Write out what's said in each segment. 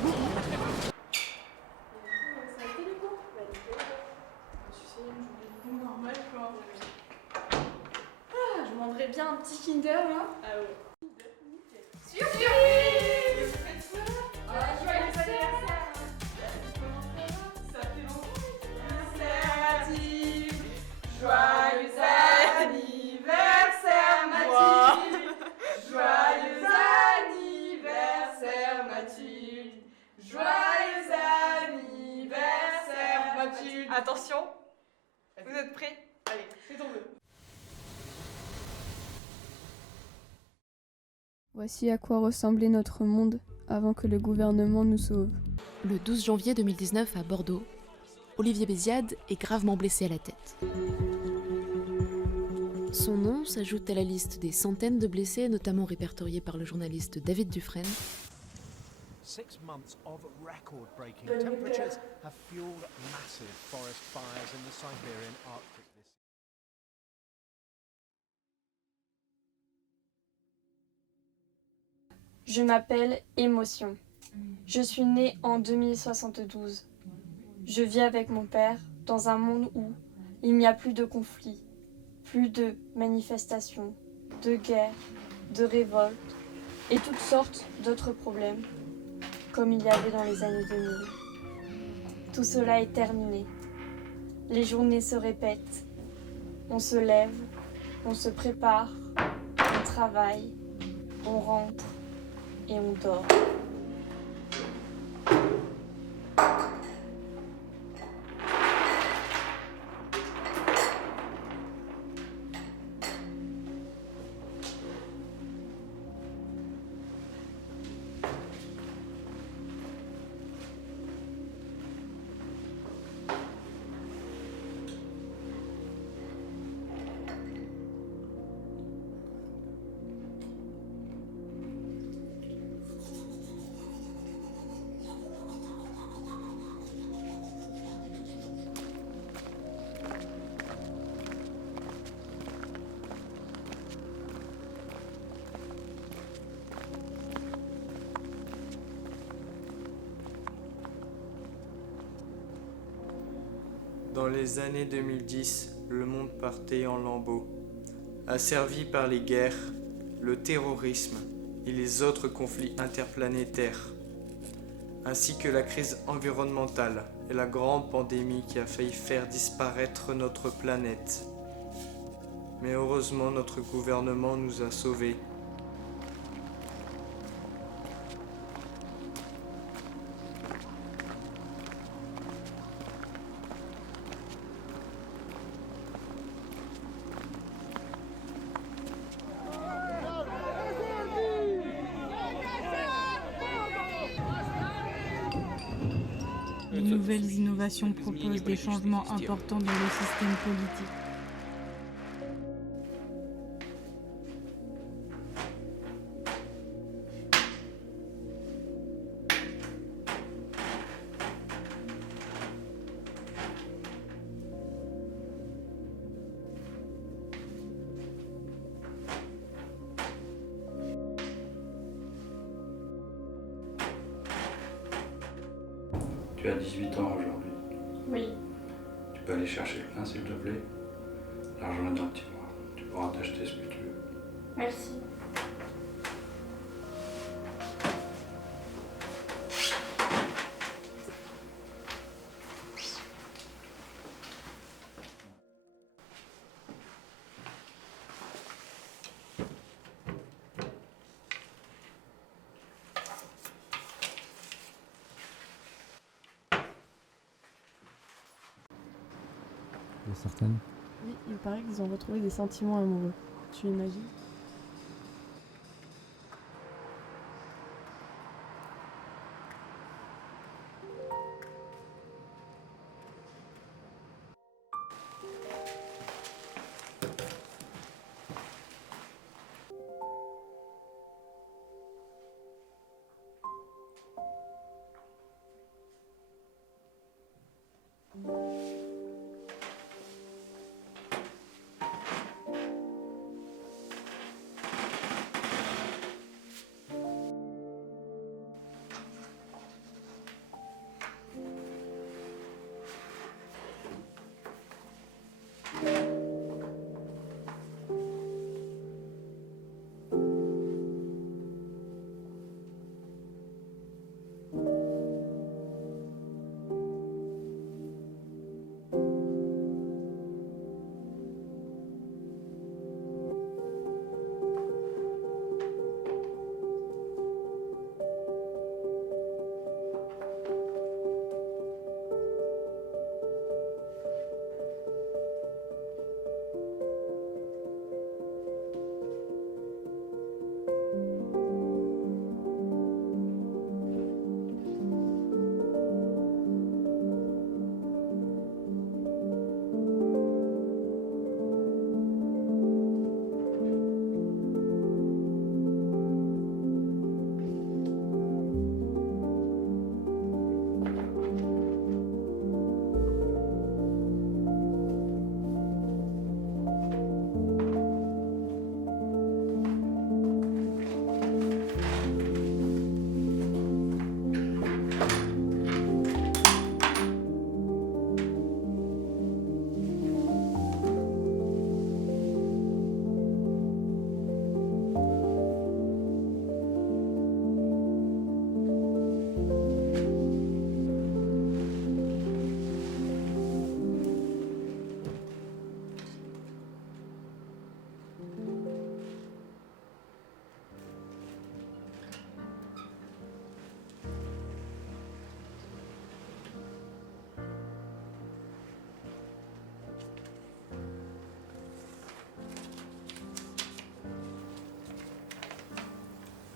Ça a été les cours? Bah nickel. Tu sais, une journée de cours normale quoi. Ah, je demanderais bien un petit Kinder là. Ah ouais. Nickel. Surprise! Ah, joyeux anniversaire! Ça fait longtemps. Mathilde! Joyeux anniversaire Mathilde! Joyeux anniversaire Mathilde! Joyeux anniversaire Mathilde! Attention, vous êtes prêts? Allez, fais ton vœu. Voici à quoi ressemblait notre monde avant que le gouvernement nous sauve. Le 12 janvier 2019 à Bordeaux, Olivier Béziade est gravement blessé à la tête. Son nom s'ajoute à la liste des centaines de blessés, notamment répertoriés par le journaliste David Dufresne. 6 months of record-breaking temperatures have fueled massive forest fires in the Siberian Arctic this year. Je m'appelle Émotion. Je suis née en 2072. Je vis avec mon père dans un monde où il n'y a plus de conflits, plus de manifestations, de guerres, de révoltes et toutes sortes d'autres problèmes, comme il y avait dans les années 2000. Tout cela est terminé. Les journées se répètent. On se lève, on se prépare, on travaille, on rentre et on dort. Dans les années 2010, le monde partait en lambeaux, asservi par les guerres, le terrorisme et les autres conflits interplanétaires, ainsi que la crise environnementale et la grande pandémie qui a failli faire disparaître notre planète. Mais heureusement, notre gouvernement nous a sauvés. Les nouvelles innovations proposent des changements importants dans le système politique. Tu as 18 ans aujourd'hui. Oui, Tu peux aller chercher le plein s'il te plaît. L'argent est dans le tiroir. Tu pourras t'acheter ce que tu veux. merci. Il y a certaines. Oui, il paraît qu'ils ont retrouvé des sentiments amoureux. Tu imagines?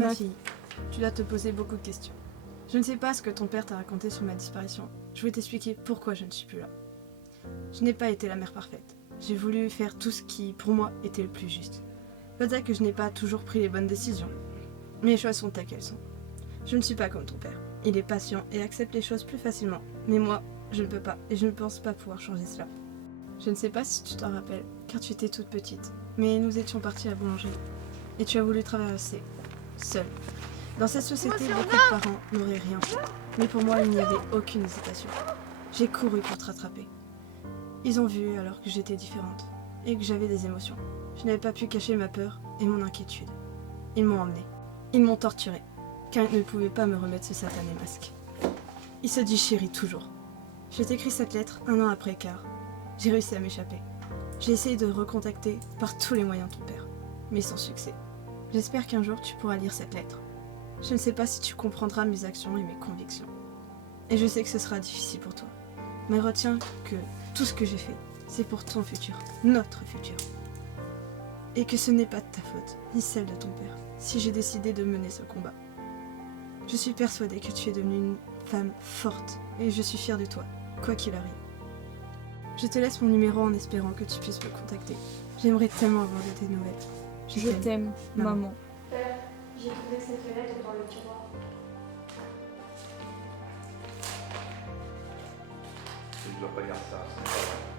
Ma fille, tu dois te poser beaucoup de questions. Je ne sais pas ce que ton père t'a raconté sur ma disparition. Je vais t'expliquer pourquoi je ne suis plus là. Je n'ai pas été la mère parfaite. J'ai voulu faire tout ce qui, pour moi, était le plus juste. Peut-être que je n'ai pas toujours pris les bonnes décisions. Mes choix sont telles qu'elles sont. Je ne suis pas comme ton père. Il est patient et accepte les choses plus facilement. Mais moi, je ne peux pas et je ne pense pas pouvoir changer cela. Je ne sais pas si tu t'en rappelles, car tu étais toute petite. Mais nous étions partis à la boulangerie. Et tu as voulu traverser, seule. Dans cette société, beaucoup de parents n'auraient rien fait. Mais pour moi, il n'y avait aucune hésitation. J'ai couru pour te rattraper. Ils ont vu alors que j'étais différente et que j'avais des émotions. Je n'avais pas pu cacher ma peur et mon inquiétude. Ils m'ont emmenée. Ils m'ont torturée, car ils ne pouvaient pas me remettre ce satané masque. Il se déchirait toujours. Je t'écris cette lettre 1 an après car j'ai réussi à m'échapper. J'ai essayé de recontacter par tous les moyens ton père, mais sans succès. J'espère qu'un jour tu pourras lire cette lettre. Je ne sais pas si tu comprendras mes actions et mes convictions. Et je sais que ce sera difficile pour toi. Mais retiens que tout ce que j'ai fait, c'est pour ton futur, notre futur. Et que ce n'est pas de ta faute, ni celle de ton père, si j'ai décidé de mener ce combat. Je suis persuadée que tu es devenue une femme forte, et je suis fière de toi, quoi qu'il arrive. Je te laisse mon numéro en espérant que tu puisses me contacter. J'aimerais tellement avoir de tes nouvelles. Je t'aime, maman. Père, j'ai trouvé cette lettre dans le tiroir. Tu ne dois pas lire ça.